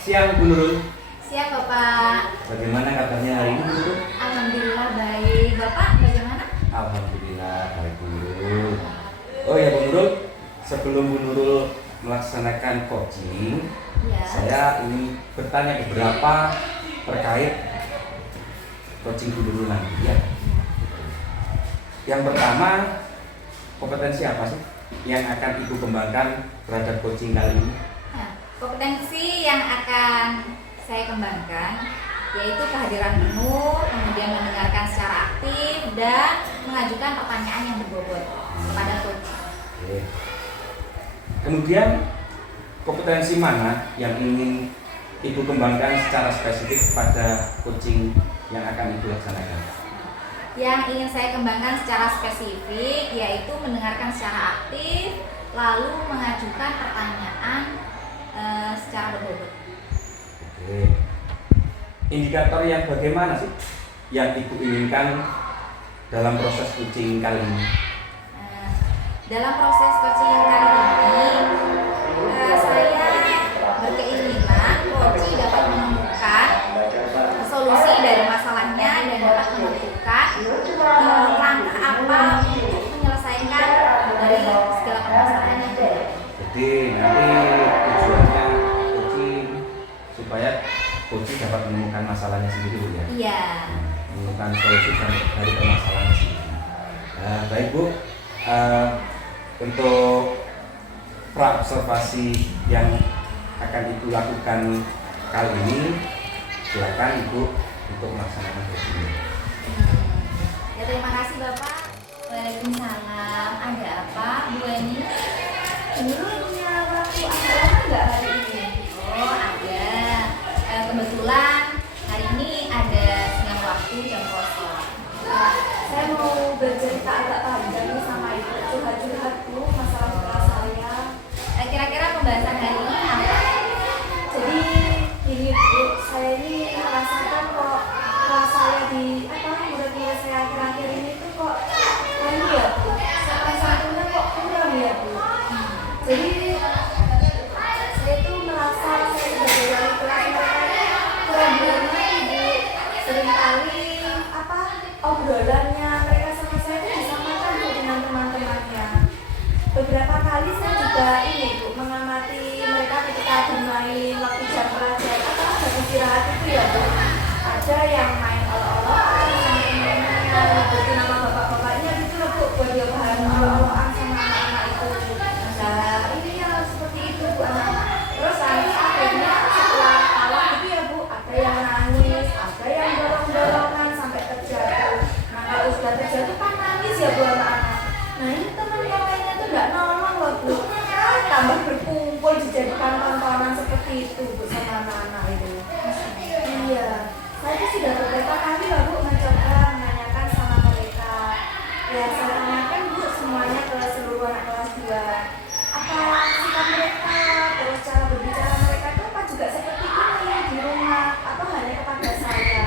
Siang Bu Nurul. Siang Bapak. Bagaimana kabarnya hari ini Bu Nurul? Alhamdulillah baik. Bapak bagaimana? Alhamdulillah baik Bu Nurul. Oh ya Bu Nurul, sebelum Bu Nurul melaksanakan coaching, Ya. saya ingin bertanya beberapa terkait coaching Bu Nurul nanti ya. Yang pertama, kompetensi apa sih yang akan Ibu kembangkan terhadap coaching kali ini? Nah, kompetensi yang akan saya kembangkan yaitu kehadiran penuh, kemudian mendengarkan secara aktif dan mengajukan pertanyaan yang berbobot kepada coach. Oke. Kemudian kompetensi mana yang ingin Ibu kembangkan secara spesifik pada coaching yang akan Ibu laksanakan? Yang ingin saya kembangkan secara spesifik yaitu mendengarkan secara aktif, lalu mengajukan pertanyaan secara berbobot. Oke. Indikator yang bagaimana sih yang Ibu inginkan dalam proses coaching kali ini? Dalam proses coaching kali ini, saya berkeinginan coach dapat menemukan solusi dari masalahnya dan dapat menentukan langkah apa untuk menyelesaikan dari segala permasalahan yang ada. Jadi nanti tujuannya coaching supaya coaching dapat menemukan masalahnya sendiri Bu ya? Iya. Menemukan solusi dari permasalahannya sendiri. Baik Bu, untuk pra-observasi yang akan Ibu lakukan kali ini, silakan Ibu untuk melaksanakan coaching. Ya, terima kasih Bapak. Waalaikumsalam. Ada apa Bu Eni? Dulu punya waktu acara nggak hari ini? Oh ada. Kebetulan hari ini ada siang waktu jam kosong. Saya mau bercerita agak panjang nih sama ibu, curhat-curhat dulu masalah saya. Kira-kira pembahasan hari ini apa? Jadi gini Bu, saya ini merasakan kok kelas saya di murid-murid saya akhir-akhir ini tuh kok ini ya Bu, soal santunya kok kurang ya Bu. Jadi saya tuh merasa saya sebagai wali kelas mereka kurang berani Bu. Seringkali obrolannya mereka sama saya itu disamakan Bu dengan teman-temannya. Beberapa kali saya juga ini Bu mengamati mereka ketika bermain waktu jam pelajaran jam istirahat itu ya Bu. Ada yang main olok-olokan sama teman-temannya, nyebutin nama bapak-bapaknya gitu loh Bu, buat dia bahan olok-olokan sama anak-anak itu. Nah ini ya seperti itu Bu anak. Terus nanti akhirnya setelah kalah gitu ya Bu, ada yang nangis, ada yang dorong-dorongan sampai terjatuh. Nah kalau sudah terjatuh kan nangis ya Bu anak-anak. Nah ini teman yang lainnya tuh nggak nolong loh Bu. Tambah berkumpul dijadikan tontonan seperti itu Bu sama anak-anak itu. Iya, saya tuh sudah beberapa kali loh Bu mencoba menanyakan sama mereka. Ya saya tanyakan Bu semuanya ke seluruh anak kelas 2. Apa sikap mereka, terus cara berbicara mereka itu apa juga seperti ini di rumah atau hanya kepada saya.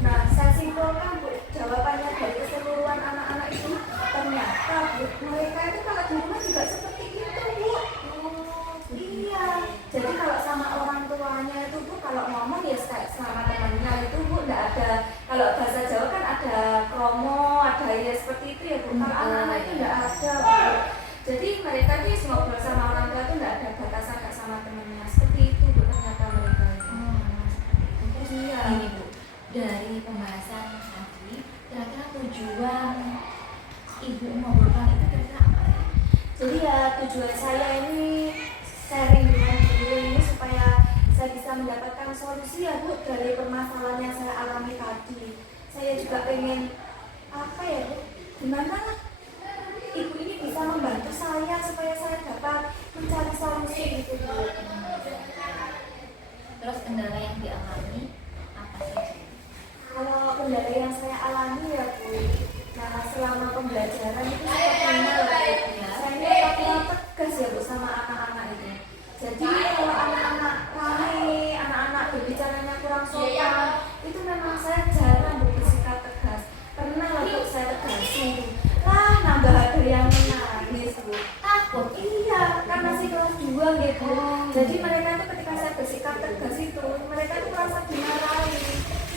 Nah saya simpulkan Bu, jawabannya dari keseluruhan anak-anak itu ternyata Bu, mereka itu kalau di rumah juga seperti itu Bu. Iya, jadi kalau sama orang tuanya itu Bu, kalau ngomong ya sama temannya itu Bu, enggak ada, kalau bahasa Jawa kan ada kromo, ada ya seperti itu ya Bu. Kalau anak-anak itu enggak ada Bu. Jadi mereka tuh ngobrol sama orang tua tuh enggak ada batasan enggak sama temannya. Seperti itu Bu ternyata mereka itu. Terus Iya. ini Bu, dari pembahasan tadi, kira-kira tujuan Ibu mengobrolkan itu kira-kira apa ya? Jadi ya tujuan saya ini sharing dengan diri ini supaya saya bisa mendapatkan solusi ya Bu dari permasalahan yang saya alami tadi. Saya juga pengen apa ya Bu, gimana ibu ini bisa membantu saya supaya saya dapat mencari solusi gitu Bu. Terus kendala yang dialami apa sih? Kalau kendala yang saya alami ya Bu, nah selama pembelajaran itu sepertinya lah ya, saya ini orangnya tegas ya Bu sama anak-anak itu. Jadi kalau anak-anak rame, anak-anak berbicaranya kurang sopan, itu memang saya jarang Bu bersikap tegas. Pernah lah Bu saya tegasi, lah nambah ada yang menangis Bu. Takut, iya, kan masih kelas 2 gitu. Jadi mereka itu ketika saya bersikap tegas itu merasa dimarahi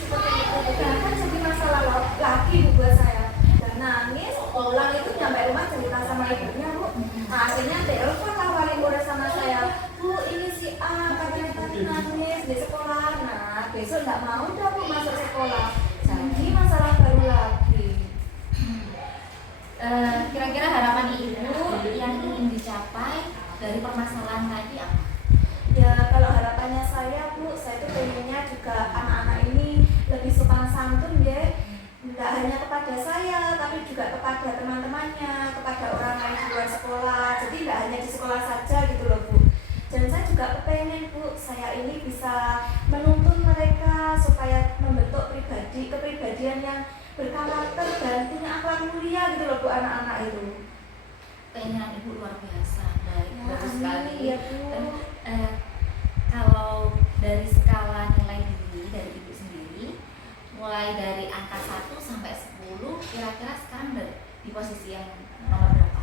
seperti itu. Bahkan jadi masalah lagi Bu buat saya. Dan nangis, pulang itu nyampe rumah cerita sama ibunya Bu. Nah, akhirnya telepon lah wali murid sama saya. Bu, ini si A katanya tadi nangis di sekolah. Nah, besok nggak mau dah Bu masuk sekolah. Jadi masalah baru lagi. Kira-kira harapan ibu yang ingin dicapai dari permasalahan tadi apa? Ya kalau harapannya saya Bu, saya tuh pengennya juga anak-anak ini lebih sopan santun ya. Tidak hanya kepada saya, tapi juga kepada teman-temannya, kepada orang lain di luar sekolah. Jadi tidak hanya di sekolah saja gitu loh Bu. Dan saya juga kepengen Bu, saya ini bisa menuntun mereka supaya membentuk kepribadian yang berkarakter dan punya akhlak mulia gitu loh Bu, anak-anak itu. Keinginan ibu luar biasa, baik, Ya, bagus amin, sekali. ya, Bu. Kalau dari skala nilai diri dari ibu sendiri, mulai dari angka 1 sampai 10, kira-kira sekarang di posisi yang nomor berapa?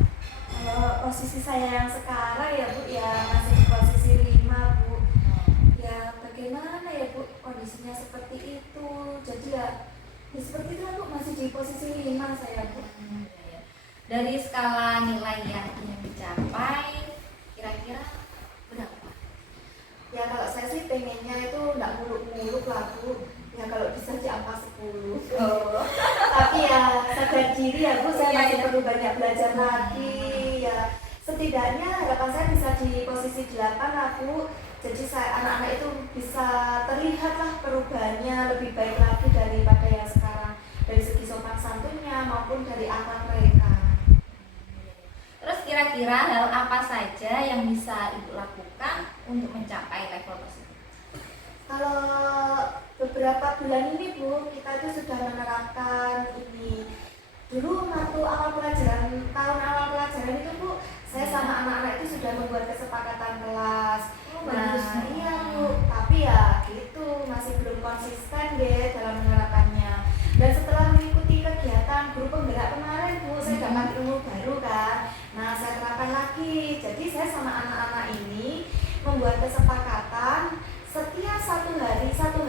Kalau posisi saya yang sekarang ya Bu, ya masih di posisi 5 Bu. Ya bagaimana ya Bu, kondisinya seperti itu. Jadi ya seperti itu Bu, masih di posisi 5 saya Bu. Ya. Dari skala nilai yang ingin dicapai, kira-kira berapa? Ya kalau saya sih pengennya itu nggak muluk-muluk lah Bu. Ya kalau bisa di angka 10. Tapi ya sadar diri ya Bu, saya masih perlu banyak belajar lagi. Ya setidaknya harapan saya bisa di posisi 8 lah Bu. Jadi anak-anak itu bisa terlihat lah perubahannya lebih baik lagi daripada yang sekarang, dari segi sopan santunnya maupun dari akhlak mereka. Terus kira-kira hal apa saja yang bisa ibu lakukan untuk mencapai level tersebut? Kalau beberapa bulan ini Bu, kita itu sudah menerapkan ini. Dulu waktu tahun awal pelajaran itu Bu, saya sama anak-anak itu sudah membuat kesepakatan kelas. Nah, iya Bu, tapi ya gitu, masih belum konsisten deh dalam menerapkannya. Dan setelah mengikuti kegiatan guru penggerak kemarin Bu, saya dapat ilmu baru kan. Nah, saya terapkan lagi. Jadi saya sama anak-anak ini membuat kesepakatan setiap satu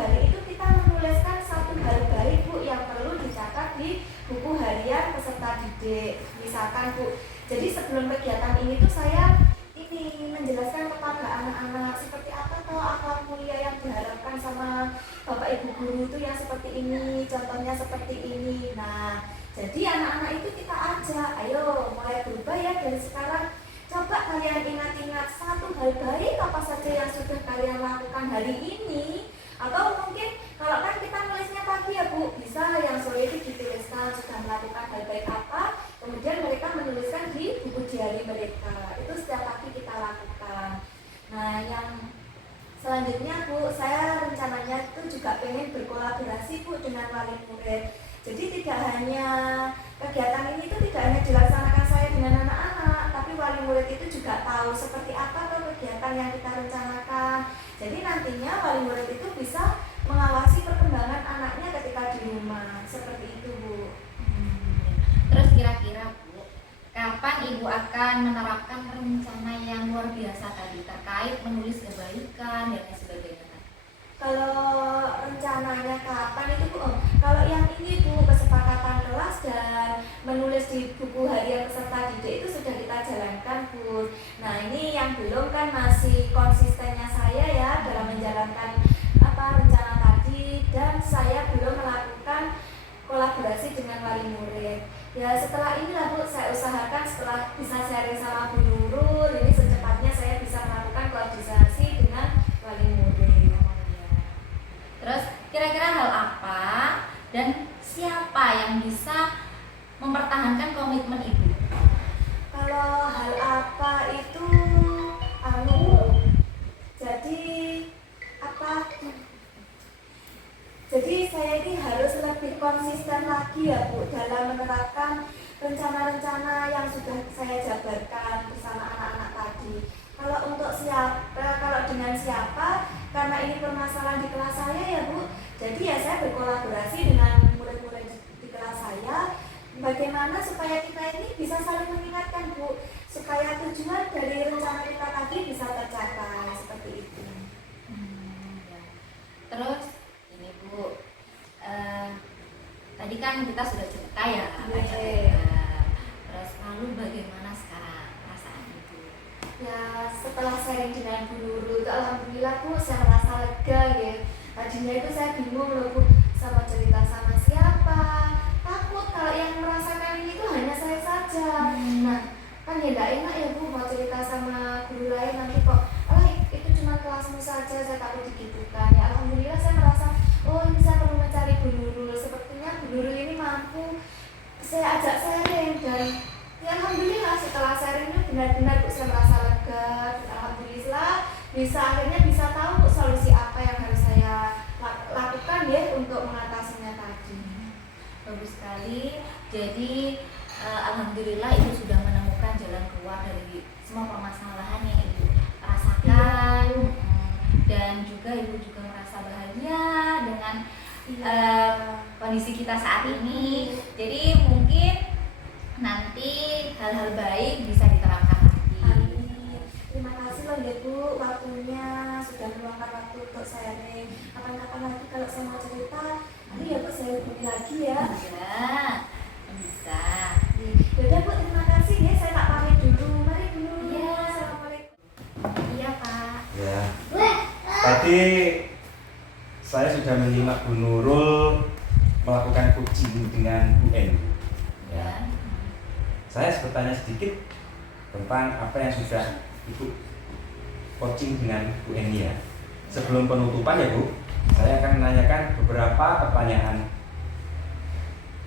hari itu kita menuliskan satu hal baik Bu yang perlu dicatat di buku harian peserta didik. Misalkan Bu, jadi sebelum kegiatan ini tuh saya ini menjelaskan kepada anak-anak seperti apa toh akhlak mulia yang diharapkan sama Bapak Ibu guru itu yang seperti ini, contohnya seperti ini. Nah, jadi anak-anak itu kita ajak, ayo mulai berubah ya dari sekarang. Coba kalian ingat-ingat satu hal baik apa saja yang sudah kalian lakukan hari ini. Atau mungkin kalau kan kita nulisnya pagi ya Bu, bisa yang sore itu dituliskan sudah melakukan hal baik apa. Kemudian mereka menuliskan di buku diary mereka. Itu setiap pagi kita lakukan. Nah yang selanjutnya Bu, saya rencananya itu juga pengen berkolaborasi Bu dengan wali murid. Jadi tidak hanya kegiatan ini itu tidak hanya dilaksanakan saya dengan anak-anak, tapi wali murid itu juga tahu seperti apa tuh kegiatan yang kita rencanakan. Jadi nantinya wali murid itu bisa mengawasi perkembangan anaknya ketika di rumah. Seperti itu Bu. Terus kira-kira Bu, kapan ibu akan menerapkan rencana yang luar biasa tadi terkait menulis kebaikan dan lain sebagainya? Kalau rencananya kapan itu Bu? Kalau yang ini Bu, kesepakatan kelas dan menulis di buku harian peserta didik itu sudah kita jalankan Bu. Nah ini yang belum kan masih konsistennya saya ya dalam menjalankan rencana tadi, dan saya belum melakukan kolaborasi dengan wali murid. Ya setelah inilah Bu, saya usahakan setelah bisa sharing sama Bu Nurul, ini secepatnya saya bisa melakukan koordinasi dengan wali murid. Terus kira-kira hal apa dan siapa yang bisa mempertahankan komitmen ibu? Kalau hal apa itu jadi saya ini harus lebih konsisten lagi ya Bu dalam menerapkan rencana-rencana yang sudah saya jabarkan bersama anak-anak tadi. Kalau dengan siapa, karena ini permasalahan di kelas saya ya Bu, jadi ya saya berkolaborasi dengan murid-murid di kelas saya. Bagaimana supaya kita ini bisa saling mengingatkan Bu, supaya tujuan dari rencana kita tadi bisa tercapai seperti itu. Terus setelah sharing dengan Bu Nurul itu alhamdulillah Bu saya merasa lega ya. Tadinya itu saya bingung loh Bu, sama cerita sama siapa, takut kalau yang merasakan ini itu hanya saya saja. Nah kan ya tidak enak ya Bu mau cerita sama guru lain nanti kok itu cuma kelasmu saja, saya takut digitukan. Ya alhamdulillah saya merasa oh ini saya perlu mencari Bu Nurul, sepertinya Bu Nurul ini mampu saya ajak sharing dan ya alhamdulillah setelah sharing itu benar-benar saya merasa lega. Alhamdulillah akhirnya bisa tahu solusi apa yang harus saya lakukan ya untuk mengatasinya tadi. Bagus sekali. Jadi alhamdulillah Ibu sudah menemukan jalan keluar dari semua permasalahan yang Ibu rasakan. Dan juga Ibu juga merasa bahagia dengan kondisi kita saat ini. Jadi mungkin nanti hal-hal baik bisa diterapkan lagi. Amin. Terima kasih loh ya Bu, waktunya sudah meluangkan waktu untuk sharing. Kapan-kapan lagi kalau saya mau cerita, nanti ya Bu saya hubungi lagi ya. Ya, bisa. Yaudah Bu, terima kasih ya. Saya tak pamit dulu. Mari Bu. Iya. Assalamualaikum. Iya Pak. Ya. Tadi saya sudah menyimak Bu Nurul melakukan coaching dengan Bu En. Ya. Saya bertanya sedikit tentang apa yang sudah Ibu coaching dengan Bu En ya. Sebelum penutupan ya Bu, saya akan menanyakan beberapa pertanyaan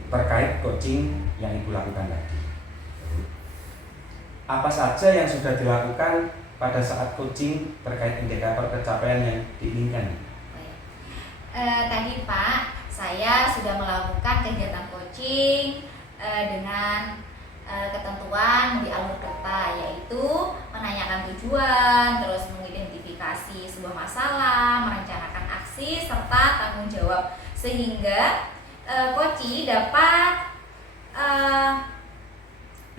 terkait coaching yang Ibu lakukan tadi. Apa saja yang sudah dilakukan pada saat coaching terkait indikator pencapaian yang diinginkan? Tadi Pak, saya sudah melakukan kegiatan coaching dengan ketentuan di alur kerta, yaitu menanyakan tujuan, terus mengidentifikasi sebuah masalah, merencanakan aksi, serta tanggung jawab, sehingga coach dapat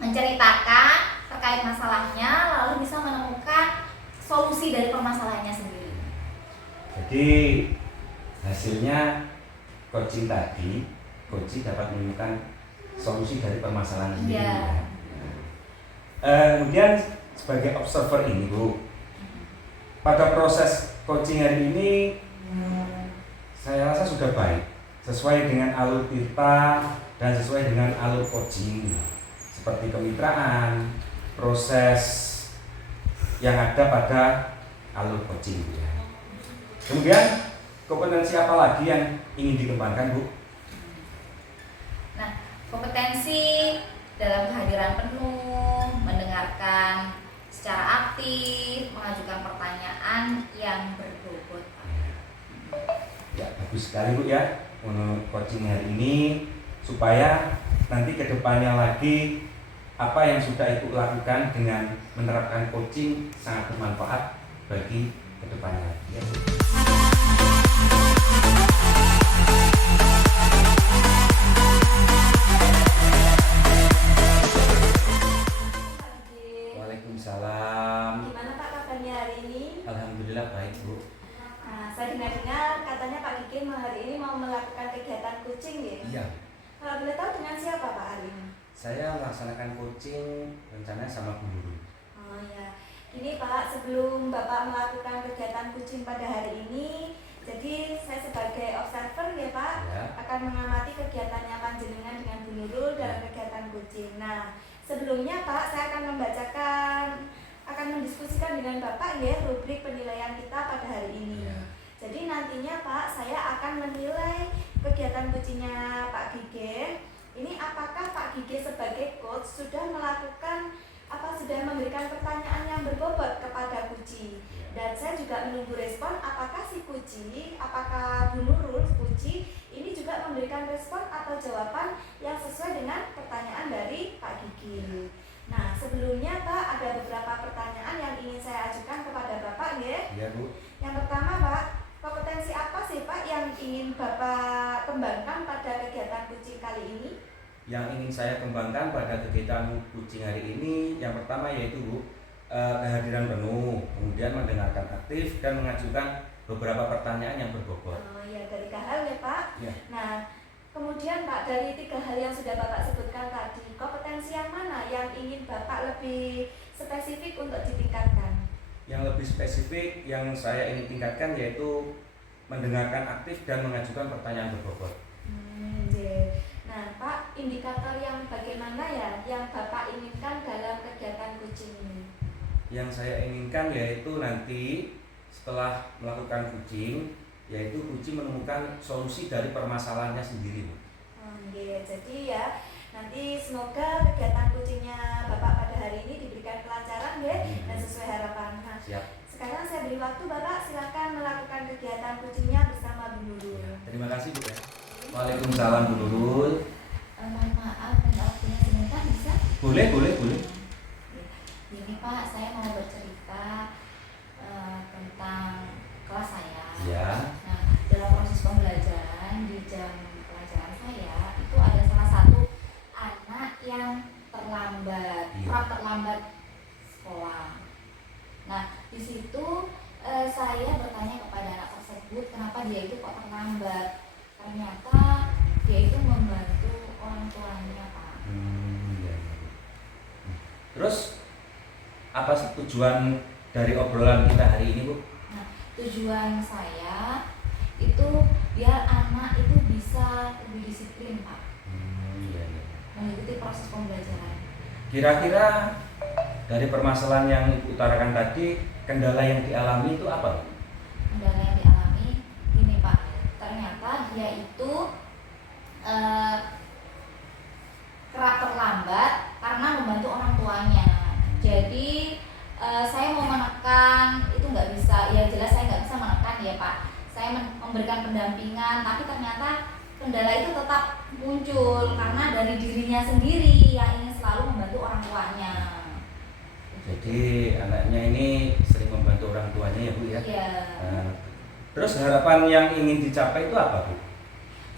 menceritakan terkait masalahnya, lalu bisa menemukan solusi dari permasalahannya sendiri. Jadi hasilnya coaching tadi, coach dapat menemukan solusi dari permasalahan sendiri. Ya. Kemudian sebagai observer ini Bu, pada proses coaching hari ini saya rasa sudah baik, sesuai dengan alur tirta dan sesuai dengan alur coaching, seperti kemitraan, proses yang ada pada alur coaching ya. Kemudian kompetensi apa lagi yang ingin dikembangkan Bu? Nah, kompetensi dalam kehadiran penuh, mendengarkan secara aktif, mengajukan pertanyaan yang berbobot. Ya, bagus sekali Bu ya untuk coaching hari ini, supaya nanti kedepannya lagi apa yang sudah Ibu lakukan dengan menerapkan coaching sangat bermanfaat bagi kedepannya lagi ya. Waalaikumsalam. Gimana Pak kabarnya hari ini? Alhamdulillah baik Bu. Nah, saya dengar-dengar katanya Pak Gigi hari ini mau melakukan kegiatan coaching ya? Iya, Kalau boleh tahu dengan siapa Pak hari ini? saya melaksanakan coaching rencananya sama Bu Nurul. Oh ya, ini Pak sebelum Bapak melakukan kegiatan coaching pada hari ini, jadi saya sebagai observer ya Pak Ya. akan mengamati kegiatannya Panjenengan dengan Bu Nurul dalam kegiatan coaching. Nah, sebelumnya Pak saya akan mendiskusikan dengan Bapak ya rubrik penilaian kita pada hari ini. Ya. Jadi nantinya Pak saya akan menilai kegiatan coachingnya Pak Gigi. Ini apakah Pak Gigi sebagai coach sudah memberikan pertanyaan yang berbobot kepada Kuci. Dan saya juga menunggu respon apakah si Kuci, apakah Bu Nurul Kuci ini juga memberikan respon atau jawaban yang sesuai dengan pertanyaan dari Pak Gigi. Nah, sebelumnya Pak ada beberapa pertanyaan yang ingin saya ajukan kepada Bapak ya. Iya Bu. Yang pertama Pak, kompetensi apa sih Pak yang ingin Bapak kembangkan pada kegiatan coaching kali ini? Yang ingin saya kembangkan pada kegiatan coaching hari ini, yang pertama yaitu Bu, kehadiran penuh, kemudian mendengarkan aktif dan mengajukan beberapa pertanyaan yang berbobot. Oh ya, dari 3 hal ya Pak. Ya. Nah, kemudian Pak dari 3 hal yang sudah Bapak sebutkan tadi, kompetensi yang mana yang ingin Bapak lebih spesifik untuk ditingkatkan? Yang lebih spesifik yang saya ingin tingkatkan yaitu mendengarkan aktif dan mengajukan pertanyaan berbobot. Nggih. Nah, Pak, indikator yang bagaimana ya yang Bapak inginkan dalam kegiatan coaching ini? Yang saya inginkan yaitu nanti setelah melakukan coaching, yaitu coaching menemukan solusi dari permasalahannya sendiri. Nggih, jadi ya nanti semoga kegiatan coachingnya Bapak pada hari ini diberikan kelancaran ya dan sesuai harapan. Nah, Siap. sekarang saya beri waktu Bapak, silakan melakukan kegiatan coachingnya bersama Bu Nurul. Terima kasih Bu ya. Waalaikumsalam Bu Nurul. Mohon maaf, minta waktunya sebentar bisa? Boleh. Ini Pak, saya mau bercerita tentang kelas saya. Ya. Nah, dalam proses pembelajaran di jam pelajaran saya itu ada salah satu anak yang terlambat, Iya. kerap terlambat sekolah. Nah, di situ saya bertanya kepada anak tersebut kenapa dia itu kok terlambat. Ternyata dia itu membantu orang tuanya, Pak. Iya. Terus apa sih tujuan dari obrolan kita hari ini, Bu? Nah, tujuan saya itu biar anak itu bisa lebih disiplin, Pak, Iya. mengikuti proses pembelajaran. Kira-kira dari permasalahan yang Ibu utarakan tadi, kendala yang dialami itu apa, Bu? Kendala yang dialami gini, Pak, ternyata dia itu kerap terlambat karena membantu orang tuanya. Jadi saya mau menekan itu nggak bisa, ya jelas saya nggak bisa menekan ya Pak. Saya memberikan pendampingan, tapi ternyata kendala itu tetap muncul karena dari dirinya sendiri yang ingin selalu membantu orang tuanya. Jadi anaknya ini sering membantu orang tuanya ya Bu ya? Iya. Terus harapan yang ingin dicapai itu apa Bu?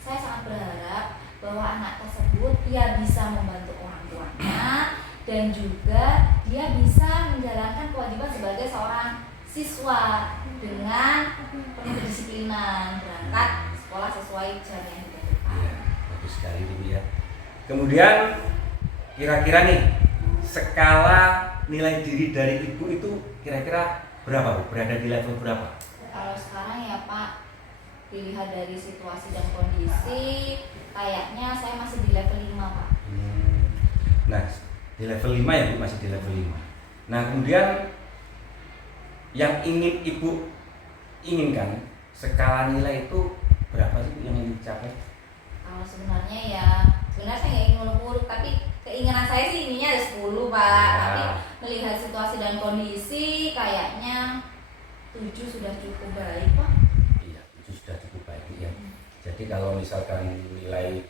Saya sangat berharap bahwa anak tersebut dia bisa membantu orang tuanya dan juga dia bisa menjalankan kewajiban sebagai seorang siswa dengan penuh kedisiplinan, berangkat sekolah sesuai jam yang ditentukan. Iya, bagus sekali Bu ya. Kemudian kira-kira nih skala nilai diri dari Ibu itu kira-kira berapa Bu? Berada di level berapa? Kalau sekarang ya Pak, dilihat dari situasi dan kondisi, kayaknya saya masih di level 5 Pak. Nah, di level 5 ya Bu, masih di level 5. Nah, kemudian yang ingin Ibu inginkan, skala nilai itu berapa sih Bu yang ingin dicapai? Kalau sebenarnya sebenarnya saya nggak ingin muluk-muluk, tapi keinginan saya sih ininya ada 10 Pak. Ya. Tapi melihat situasi dan kondisi, kayaknya 7 sudah cukup baik Pak. Iya, itu sudah cukup baik ya. Jadi kalau misalkan nilai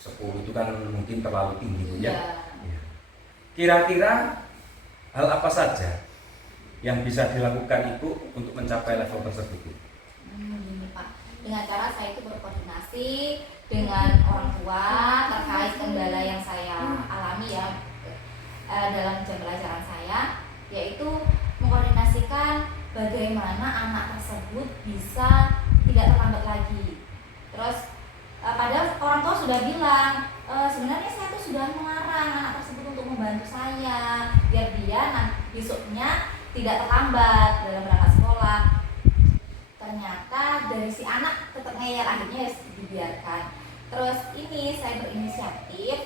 10 itu kan mungkin terlalu tinggi Bu ya. Iya. Kira-kira hal apa saja yang bisa dilakukan Ibu untuk mencapai level tersebut Bu? Gini Pak, dengan cara saya itu berkoordinasi dengan orang tua terkait kendala yang saya alami ya dalam jam pelajaran saya, yaitu mengkoordinasikan bagaimana anak tersebut bisa tidak terlambat lagi. Terus padahal orang tua sudah bilang sebenarnya saya tuh sudah melarang anak tersebut untuk membantu saya biar dia besoknya tidak terlambat dalam berangkat sekolah. Ternyata dari si anak tetap ngeyel, akhirnya ya dibiarkan. Terus ini saya berinisiatif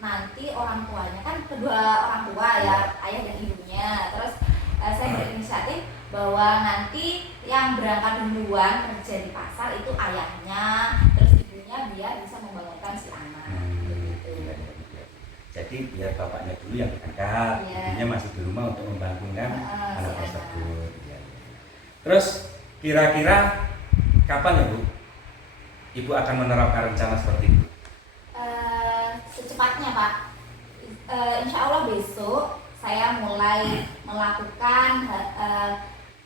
nanti orang tuanya kan kedua orang tua ya, ayah dan ibunya. Terus saya berinisiatif bahwa nanti yang berangkat duluan kerja di pasar itu ayahnya, terus ibunya biar bisa membangunkan si anak. Begitu. Jadi biar bapaknya dulu yang berangkat, Iya. ibunya masih di rumah untuk membangunkan anak si tersebut. Iya. Terus kira-kira kapan ya Bu Ibu akan menerapkan rencana seperti itu? Secepatnya Pak. Insya Allah besok saya mulai melakukan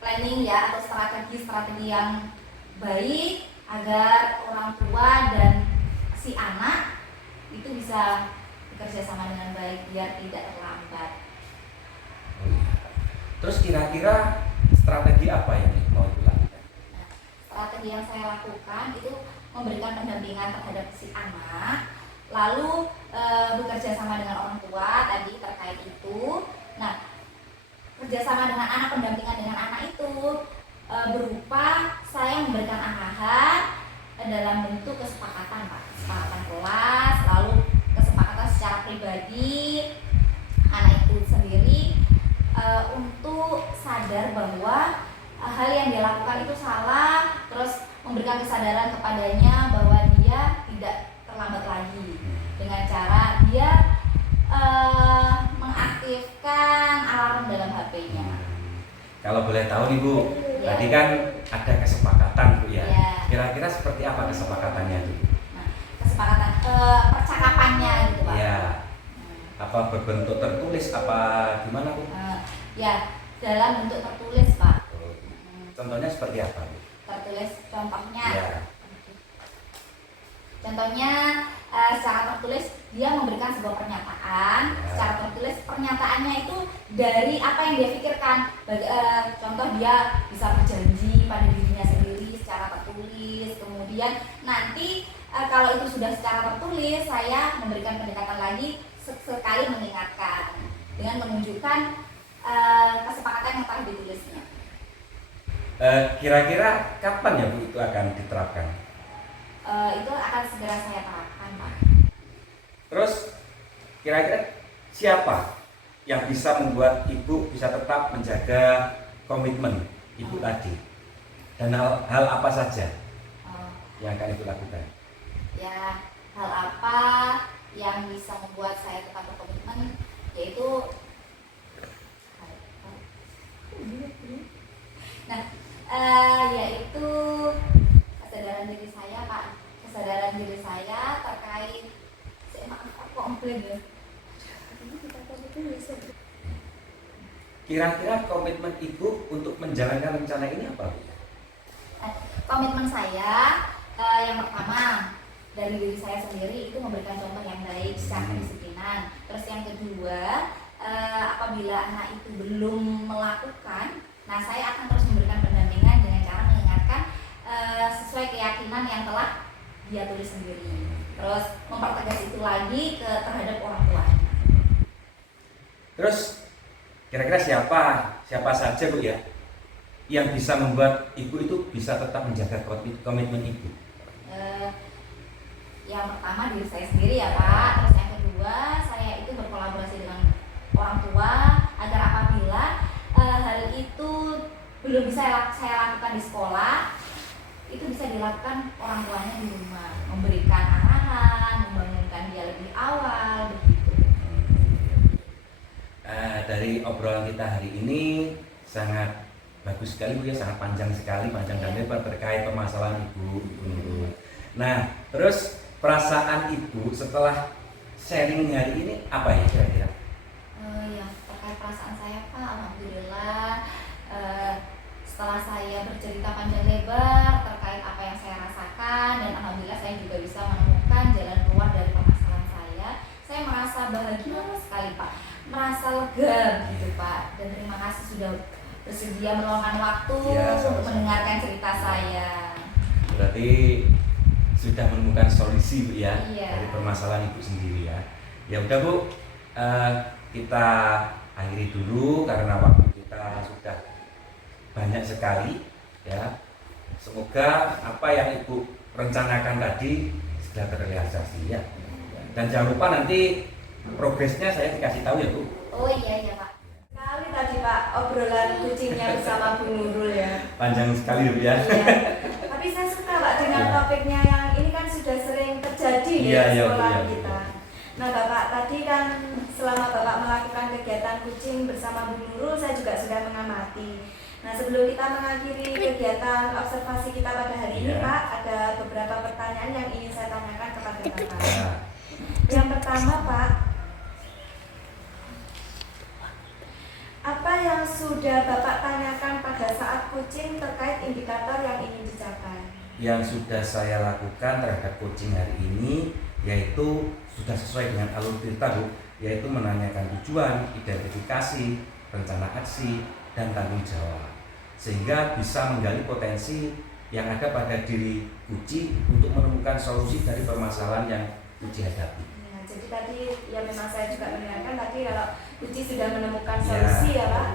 planning ya atau strategi yang baik agar orang tua dan si anak itu bisa bekerja sama dengan baik biar tidak terlambat. Terus kira-kira strategi apa yang mau Ibu lakukan? Nah, strategi yang saya lakukan itu memberikan pendampingan terhadap si anak, lalu bekerja sama dengan orang tua tadi terkait itu. Nah, kerjasama dengan anak, pendampingan dengan anak itu berupa saya memberikan arahan dalam bentuk kesepakatan Pak, kesepakatan kelas, lalu kesepakatan secara pribadi anak itu sendiri untuk sadar bahwa hal yang dia lakukan itu salah, terus memberikan kesadaran kepadanya bahwa dia tidak terlambat lagi dengan cara dia mengaktifkan alarm dalam HP-nya. Kalau boleh tahu nih Bu, Ya. tadi kan ada kesepakatan Bu ya. Ya. Kira-kira seperti apa kesepakatannya itu? Nah, kesepakatan percakapannya gitu Pak. Ya. Apa berbentuk tertulis apa gimana Bu? Ya, dalam bentuk tertulis Pak. Contohnya seperti apa Bu? Tertulis contohnya. Ya. Contohnya secara tertulis dia memberikan sebuah pernyataan. Ya. Secara tertulis pernyataannya itu dari apa yang dia pikirkan. Contoh dia bisa berjanji pada dirinya sendiri secara tertulis. Kemudian nanti kalau itu sudah secara tertulis, saya memberikan pendekatan lagi sekali mengingatkan dengan menunjukkan kesepakatan yang telah ditulisnya. Kira-kira kapan ya Bu itu akan diterapkan? Itu akan segera saya terapkan Pak. Terus kira-kira siapa yang bisa membuat Ibu bisa tetap menjaga komitmen Ibu tadi? Dan hal apa saja yang akan Ibu lakukan? Ya, hal apa yang bisa membuat saya tetap berkomitmen, yaitu yaitu kesadaran diri saya Pak, kesadaran diri saya terkait komplain ya. Kira-kira komitmen Ibu untuk menjalankan rencana ini apa Bu? Komitmen saya yang pertama dari diri saya sendiri itu memberikan contoh yang baik secara kedisiplinan. Terus yang kedua, apabila anak itu belum melakukan, nah saya akan terus memberikan pendampingan dengan cara mengingatkan sesuai keyakinan yang telah dia tulis sendiri. Terus mempertegas itu lagi terhadap orang tuanya. Terus kira-kira siapa saja Bu ya yang bisa membuat Ibu itu bisa tetap menjaga komitmen Ibu? Yang pertama diri saya sendiri ya Pak. Terus yang kedua, saya itu berkolaborasi dengan orang tua agar apabila hal itu belum bisa saya lakukan di sekolah, itu bisa dilakukan orang tuanya di rumah, memberikan arahan, membangunkan dia lebih awal begitu. Dari obrolan kita hari ini sangat bagus sekali Bu ya, sangat panjang dan lebar terkait permasalahan Ibu Nurul. Nah, terus perasaan Ibu setelah sharing hari ini apa ya kira-kira? Ya, terkait perasaan saya Pak, alhamdulillah setelah saya bercerita panjang lebar terkait apa yang saya rasakan, dan alhamdulillah saya juga bisa menemukan jalan keluar dari permasalahan saya merasa bahagia sekali Pak, merasa lega gitu Pak, dan terima kasih sudah bersedia meluangkan waktu untuk mendengarkan cerita saya. Berarti sudah menemukan solusi Bu ya, Iya. dari permasalahan Ibu sendiri ya. Ya udah Bu, kita akhiri dulu karena waktu kita sudah banyak sekali ya. Semoga apa yang Ibu rencanakan tadi segera terrealisasi ya. Dan jangan lupa nanti progresnya saya dikasih tahu ya Bu. Oh iya Pak. Sekali tadi Pak obrolan kucingnya bersama Bu Nurul ya. Panjang sekali Bu ya. Iya. Tapi saya suka Pak dengan Iya. topiknya yang ini kan sudah sering terjadi Iya, di iya, sekolah iya, kita. iya. Nah Bapak tadi kan selama Bapak melakukan kegiatan kucing bersama Bu Nurul, saya juga sudah mengamati. Nah sebelum kita mengakhiri kegiatan observasi kita pada hari ini Iya. Pak, ada beberapa pertanyaan yang ingin saya tanyakan kepada Bapak. Ya. Yang pertama Pak, apa yang sudah Bapak tanyakan pada saat kucing terkait indikator yang ingin dicapai? Yang sudah saya lakukan terhadap coaching hari ini yaitu sudah sesuai dengan alur cerita Bu, yaitu menanyakan tujuan, identifikasi, rencana aksi, dan tanggung jawab, sehingga bisa menggali potensi yang ada pada diri Uci untuk menemukan solusi dari permasalahan yang Uci hadapi. Nah, jadi tadi ya memang saya juga mendengarkan tadi kalau Uci sudah menemukan solusi ya Pak.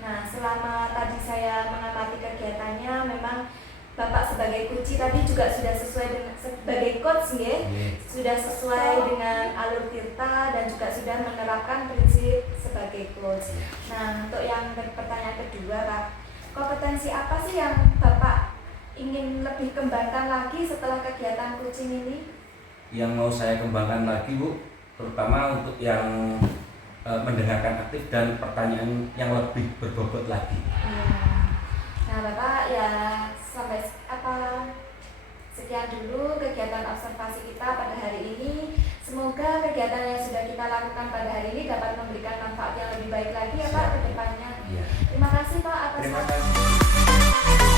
Nah, selama tadi saya mengamati kegiatannya, memang Bapak sebagai coach tadi juga sudah sesuai dengan sebagai coach ya, sudah sesuai dengan alur Tirta dan juga sudah menerapkan prinsip sebagai coach. Nah, untuk yang pertanyaan kedua, Pak, kompetensi apa sih yang Bapak ingin lebih kembangkan lagi setelah kegiatan coaching ini? Yang mau saya kembangkan lagi Bu, terutama untuk yang mendengarkan aktif dan pertanyaan yang lebih berbobot lagi. Nah, Bapak ya sampai sekian dulu kegiatan observasi kita pada hari ini. Semoga kegiatan yang sudah kita lakukan pada hari ini dapat memberikan manfaat yang lebih baik lagi ya Pak ke depannya. Iya. Terima kasih Pak atas Terima waktu. kasih.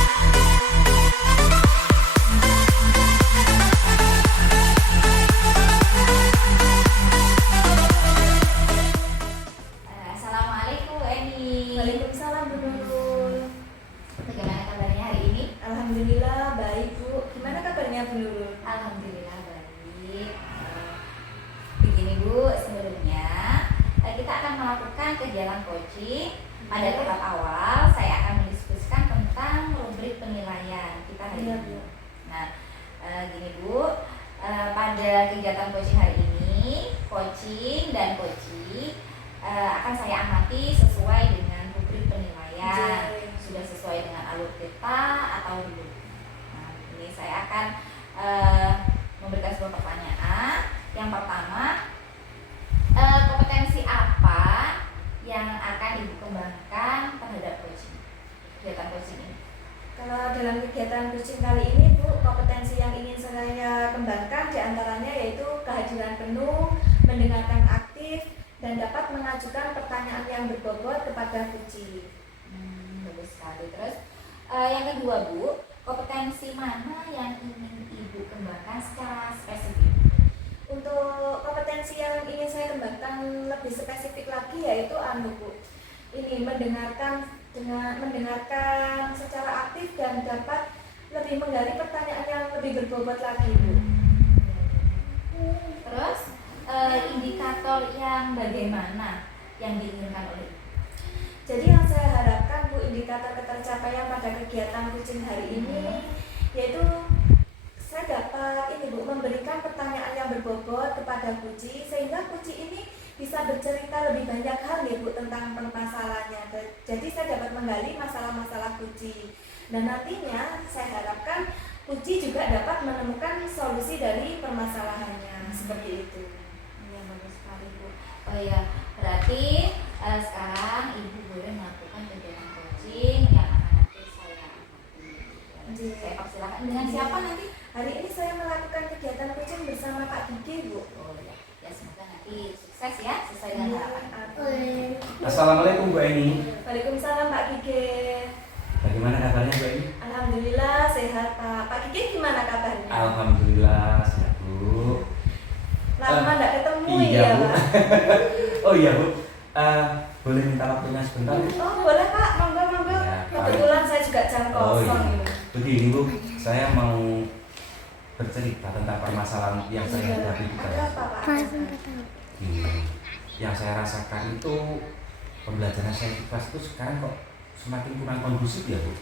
Assalamualaikum Bu Eni. Waalaikumsalam Bu Nurul. Bagaimana kabarnya hari ini? Alhamdulillah baik Bu. Gimana kabarnya Bu Nurul? Alhamdulillah baik. Begini Bu, sebelumnya kita akan melakukan kegiatan coaching. Pada tahap awal saya akan mendiskusikan tentang rubrik penilaian kita hari Iya, ini. Bu. Nah, gini Bu, pada kegiatan coaching hari ini, coaching dan coaching akan saya amati sesuai dengan rubrik penilaian. Iya. Sudah sesuai dengan alur kita atau belum. Nah, ini saya akan memberikan sebuah pertanyaan. Yang pertama, kompetensi apa yang akan Ibu kembangkan terhadap coaching, kegiatan coaching ini? Kalau dalam kegiatan coaching kali ini Bu, kompetensi yang ingin saya kembangkan diantaranya yaitu kehadiran penuh, mendengarkan aktif, dan dapat mengajukan pertanyaan yang berbobot kepada coach. Bagus sekali. Terus yang kedua Bu, kompetensi mana yang ingin Ibu kembangkan secara spesifik? Untuk kompetensi yang ingin saya kembangkan lebih spesifik lagi yaitu Bu, ini mendengarkan secara aktif dan dapat lebih menggali pertanyaan yang lebih berbobot lagi Bu. Terus indikator yang bagaimana yang diinginkan oleh Ibu? Jadi yang saya harapkan Bu, indikator ketercapaian pada kegiatan coaching hari ini yaitu saya dapat Bu memberikan pertanyaan yang berbobot kepada Puji sehingga Puji ini bisa bercerita lebih banyak hal Bu tentang permasalahannya. Jadi saya dapat menggali masalah-masalah Puji dan nantinya saya harapkan Puji juga dapat menemukan solusi dari permasalahannya seperti itu. Iya, bagus sekali Bu. Oh ya, berarti sekarang Ibu boleh melakukan kegiatan coaching yang akan nanti saya amati. Saya persilakan. Dengan siapa nanti? Hari ini saya melakukan kegiatan coaching bersama Kak Gigi Bu. Oh ya, semoga nanti sukses ya sesuai dengan harapan. Assalamualaikum Bu Eni. Waalaikumsalam Pak Gigi. Bagaimana kabarnya Bu Eni? Alhamdulillah sehat Pak. Pak Gigi gimana kabarnya? Alhamdulillah sehat Bu. Lama nggak ketemu Iya ya Bu. Pak. Oh iya Bu. Boleh minta waktunya sebentar Bu? Oh boleh Pak, monggo. Ya, Kebetulan saya juga jam Oh, kosong iya. ini. Begini Bu, saya mau bercerita tentang permasalahan yang saya Iya. hadapi di Ada kelas. apa Pak? Yang saya rasakan itu pembelajaran saya di kelas itu sekarang kok semakin kurang kondusif ya Bu.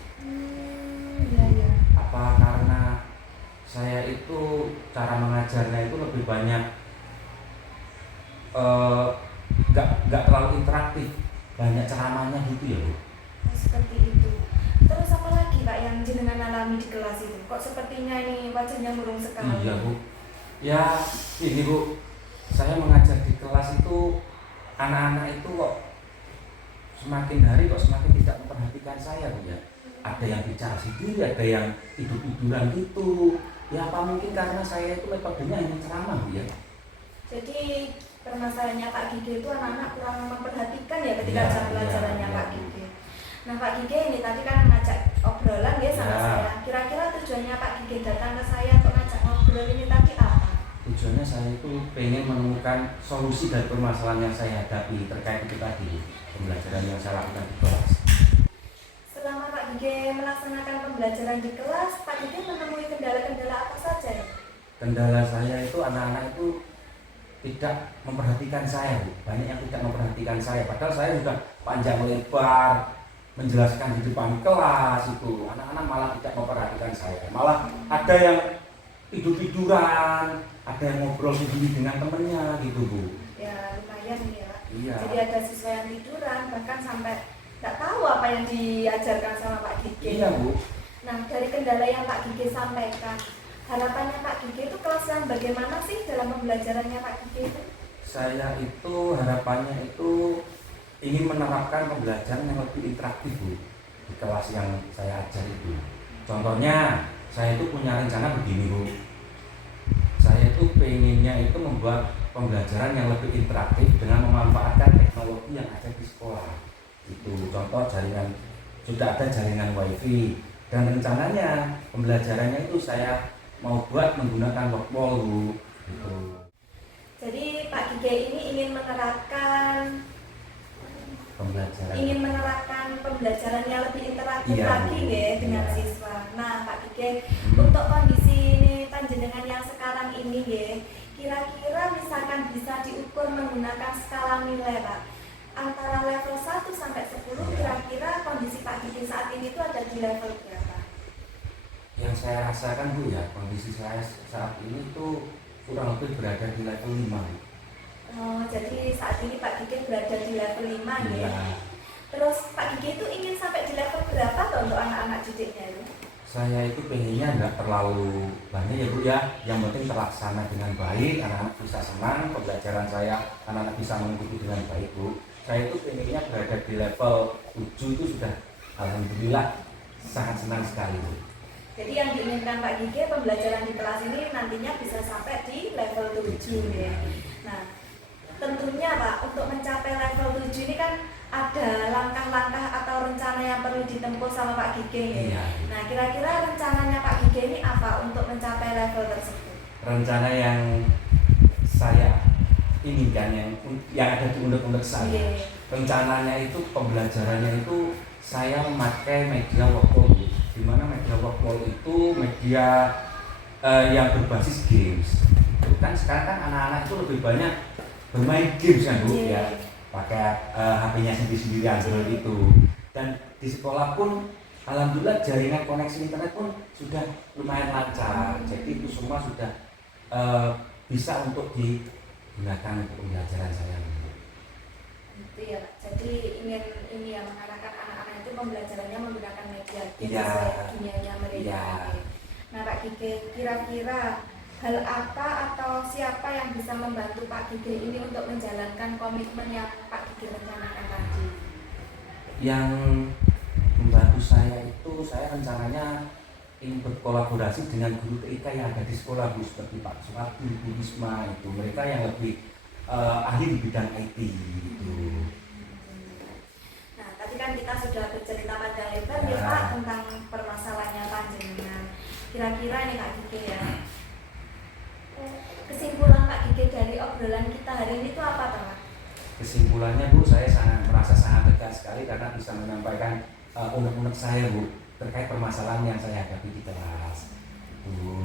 Iya. Apa karena saya itu cara mengajarnya itu lebih banyak nggak terlalu interaktif, banyak ceramahnya gitu ya Bu. Oh, seperti itu. Terus apa lagi Pak yang jenengan alami di kelas itu? Kok sepertinya ini wajahnya murung sekali? Iya Bu. Ya ini Bu, saya mengajar di kelas itu anak-anak itu kok semakin hari kok semakin tidak memperhatikan saya Bu ya. Ada yang bicara sendiri, ada yang tidur-tiduran gitu. Ya apa mungkin karena saya itu metodenya hanya ceramah Bu ya. Jadi permasalahannya Pak Gigi itu anak-anak kurang memperhatikan ya ketika Iya, jam pelajarannya iya. Pak Gigi. Nah Pak Gigi ini tadi kan ngajak obrolan ya sama Iya. saya. Kira-kira tujuannya Pak Gigi datang ke saya untuk ngajak ngobrol ini tadi apa? Tujuannya saya itu pengen menemukan solusi dari permasalahan yang saya hadapi terkait itu tadi, pembelajaran yang saya lakukan di kelas. Selama Pak Gigi melaksanakan pembelajaran di kelas, Pak Gigi menemui kendala-kendala apa saja ya? Kendala saya itu anak-anak itu tidak memperhatikan saya Bu. Banyak yang tidak memperhatikan saya, padahal saya sudah panjang lebar menjelaskan di depan kelas itu anak-anak malah tidak memperhatikan saya, malah ada yang tidur-tiduran, ada yang ngobrol sendiri dengan temennya gitu Bu. Ya lumayan ya. Iya. Jadi ada siswa yang tiduran, bahkan sampai nggak tahu apa yang diajarkan sama Pak Gige. Iya Bu. Nah dari kendala yang Pak Gige sampaikan, harapannya Pak Gige itu kelas yang bagaimana sih dalam pembelajarannya Pak Gige itu? Saya itu harapannya itu ingin menerapkan pembelajaran yang lebih interaktif Bu di kelas yang saya ajar itu. Contohnya saya itu punya rencana begini Bu. Saya itu pengennya itu membuat pembelajaran yang lebih interaktif dengan memanfaatkan teknologi yang ada di sekolah. Itu contoh jaringan, sudah ada jaringan wifi, dan rencananya pembelajarannya itu saya mau buat menggunakan workflow Bu. Gitu. Jadi Pak Gige ini ingin menerapkan pembelajaran yang lebih interaktif Iya, lagi Bu. ya dengan Iya. siswa. Nah Pak Gige, untuk kondisi ini panjenengan yang sekarang ini ya, kira-kira misalkan bisa diukur menggunakan skala nilai Pak, antara level 1 sampai 10, kira-kira kondisi Pak Gige saat ini itu ada di level berapa? Yang saya rasakan Bu ya, kondisi saya saat ini tuh kurang lebih berada di level 5. Oh, jadi saat ini Pak Gige berada di level 5 ya. Iya. Terus Pak Gige itu ingin sampai di level berapa tuh untuk anak-anak didiknya itu? Saya itu pengennya nggak terlalu banyak ya Bu ya, yang penting terlaksana dengan baik, anak-anak bisa senang, pembelajaran saya anak-anak bisa mengikuti dengan baik Bu. Saya itu pengennya berada di level 7 itu sudah alhamdulillah sangat senang sekali Bu. Jadi yang diinginkan Pak Gige pembelajaran di kelas ini nantinya bisa sampai di level 7 ya. Nah, tentunya Pak, untuk mencapai level 7 ini kan ada langkah-langkah atau rencana yang perlu ditempuh sama Pak Gige ya. Iya. Nah, kira-kira rencananya Pak Gige ini apa untuk mencapai level tersebut? Rencana yang saya inginkan yang ada di undang-undang saya. Iya. Rencananya itu pembelajarannya itu saya memakai media workflow, di mana media workflow itu media yang berbasis games. Itu kan sekarang kan anak-anak itu lebih banyak bermain games kan Bu ya, pakai HP-nya sendiri-sendiri Android itu. Dan di sekolah pun alhamdulillah jaringan koneksi internet pun sudah lumayan lancar. Jadi itu semua sudah bisa untuk digunakan untuk pembelajaran saya. Itu ya Pak. Jadi ingin ini ya mengarahkan anak-anak itu pembelajarannya menggunakan media Iya. sesuai dunianya mereka. Iya. Nah Pak Gige, kira-kira hal apa atau siapa yang bisa membantu Pak Gige ini untuk menjalankan komitmen yang Pak Gige rencanakan tadi? Yang membantu saya itu saya rencananya ingin berkolaborasi dengan guru TIK yang ada di sekolah Bu, seperti Pak Suwardi, Bu Risma itu, mereka yang lebih ahli di bidang IT gitu. Nah tadi kan kita sudah bercerita panjang lebar ya Pak tentang permasalahannya panjenengan. Kira-kira ini Pak Gige ya, kesimpulan Pak Gige dari obrolan kita hari ini itu apa Pak? Kesimpulannya Bu, saya merasa sangat lega sekali karena bisa menyampaikan unek-unek saya Bu terkait permasalahan yang saya hadapi di kelas. Bu.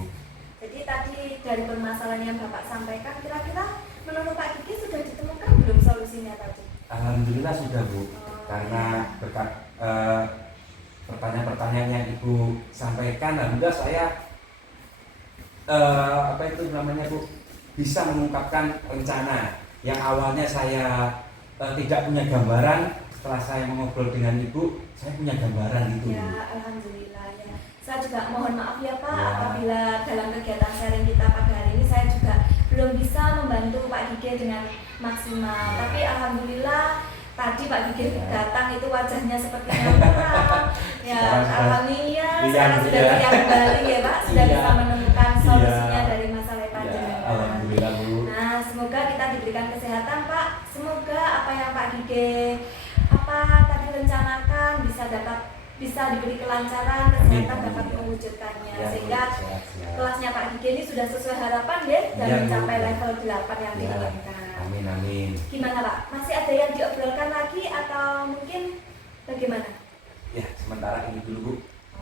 Jadi tadi dari permasalahan yang Bapak sampaikan, kira-kira menurut Pak Gige sudah ditemukan belum solusinya tadi? Alhamdulillah sudah Bu, karena berkat pertanyaan-pertanyaan yang Ibu sampaikan, alhamdulillah saya apa itu namanya Bu, bisa mengungkapkan rencana yang awalnya saya tidak punya gambaran. Setelah saya mengobrol dengan Ibu, saya punya gambaran itu. Ya, alhamdulillah ya. Saya juga mohon maaf ya Pak Ya. apabila dalam kegiatan sharing kita pada hari ini saya juga belum bisa membantu Pak Gige dengan maksimal. Tapi alhamdulillah tadi Pak Gige datang itu wajahnya sepertinya muram. Ya, alhamdulillah sekarang sudah ceria kembali ya Pak, sudah Iya. bisa menemukan solusinya Iya. dari masalah Ya, panjenengan. alhamdulillah Bu. Nah, semoga kita diberikan kesehatan Pak. Semoga apa yang Pak Gige tadi rencanakan bisa diberi kelancaran, kesehatan Amin. dapat mewujudkannya Ya, sehingga siap. kelasnya Pak Gige ini sudah sesuai harapan ya dan Ya, Bu. mencapai level 8 yang Ya, diinginkan. amin. Gimana Pak? Masih ada yang diobrolkan lagi atau mungkin bagaimana? Ya, sementara ini dulu Bu.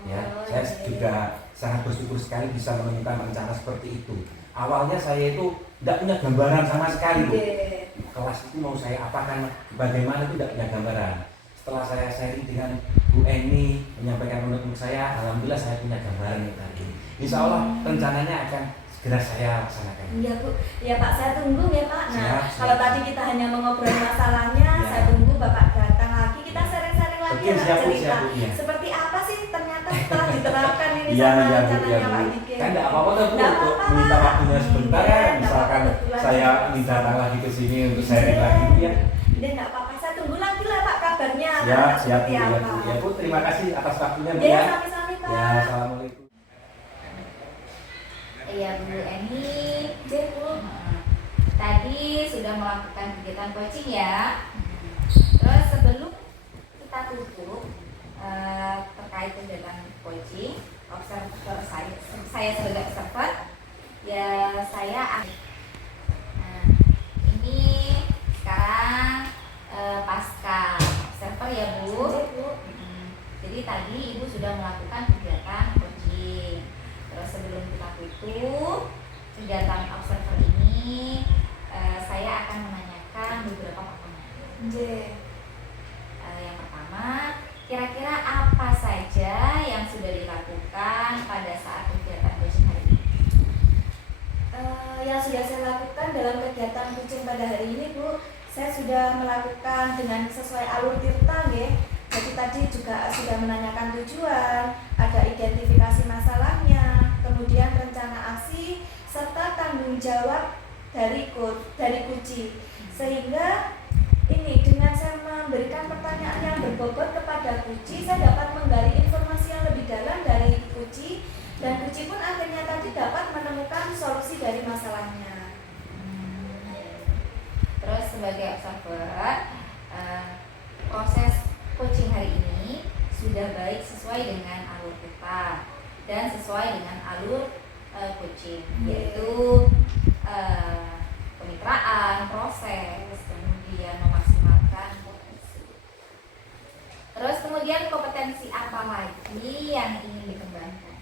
Ya, Oh, saya iya. juga sangat bersyukur sekali bisa menemukan rencana seperti itu. Awalnya saya itu tidak punya gambaran sama sekali Bu. Iya. Kelas itu mau saya apakan, bagaimana itu tidak punya gambaran. Setelah saya sharing dengan Bu Eni menyampaikan menurut saya, alhamdulillah saya punya gambaran tadi. Insya Allah rencananya akan segera saya laksanakan. Iya Bu, ya Pak, saya tunggu ya Pak. Nah, Siap, kalau siap. tadi kita hanya mengobrol masalahnya, Ya. saya tunggu Bapak datang lagi, kita sharing-sharing lagi Oke, ya Pak, siap, Bu, cerita. siap, Bu, ya. Seperti apa sih ternyata setelah diterapkan ini Iya, sama iya, Bu, rencananya iya, Pak Bu. Dike. Kan enggak apa-apa tuh Bu Nggak untuk apa-apa, minta Pak. waktunya sebentar Iya, ya. nggak Misalkan apa-apa, kebetulan saya juga. datang lagi ke sini untuk sharing lagi Bu ya. Ini nggak apa-apa, saya tunggu lagi lah Pak kabarnya. Ya, Nah, siap Bu, seperti ya, apa. Bu. Ya Bu, terima kasih atas waktunya Bu Ya, ya. sami-sami Pak. Ya, assalamualaikum. Iya Bu Eni. Ya, Bu. Tadi sudah melakukan kegiatan coaching ya. Terus sebelum kita tutup terkait kegiatan coaching, observer saya sebagai observer, ya saya nah, ini sekarang pasca observer ya Bu. Ya, Bu. Jadi tadi Ibu sudah melakukan kegiatan coaching. Terus sebelum kita tutup kegiatan observer ini, saya akan menanyakan beberapa pertanyaan. Ya. Yang pertama, kira-kira apa saja yang sudah dilakukan pada saat kegiatan coaching hari ini? Yang sudah saya lakukan dalam kegiatan coaching pada hari ini Bu, saya sudah melakukan dengan sesuai alur tirta ya. Jadi tadi juga sudah menanyakan tujuan, ada identifikasi masalahnya, kemudian rencana aksi serta tanggung jawab dari kunci. Sehingga ini dengan saya memberikan pertanyaan yang berbobot kepada kunci, saya dapat menggali informasi yang lebih dalam dari kunci, dan kunci pun akhirnya tadi dapat menemukan solusi dari masalahnya. Terus sebagai observer, proses coaching hari ini sudah baik sesuai dengan alur kita dan sesuai dengan alur coaching, yaitu kemitraan, proses, kemudian memaksimalkan potensi. Terus kemudian kompetensi apa lagi yang ingin dikembangkan?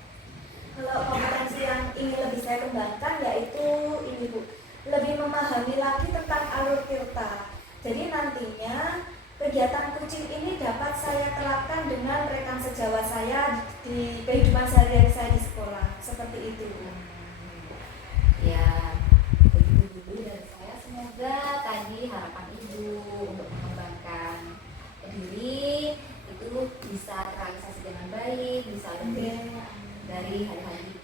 Kalau kompetensi yang ingin lebih saya kembangkan yaitu ini Bu, lebih memahami lagi tentang alur tirta. Jadi nantinya kegiatan coaching ini dapat saya terapkan dengan rekan sejawat saya di kehidupan sehari-hari saya di sekolah. Seperti itu. Ya, begitu dulu dari saya. Semoga tadi harapan Ibu untuk mengembangkan diri itu bisa terrealisasi dengan baik, bisa lebih dari hari-hari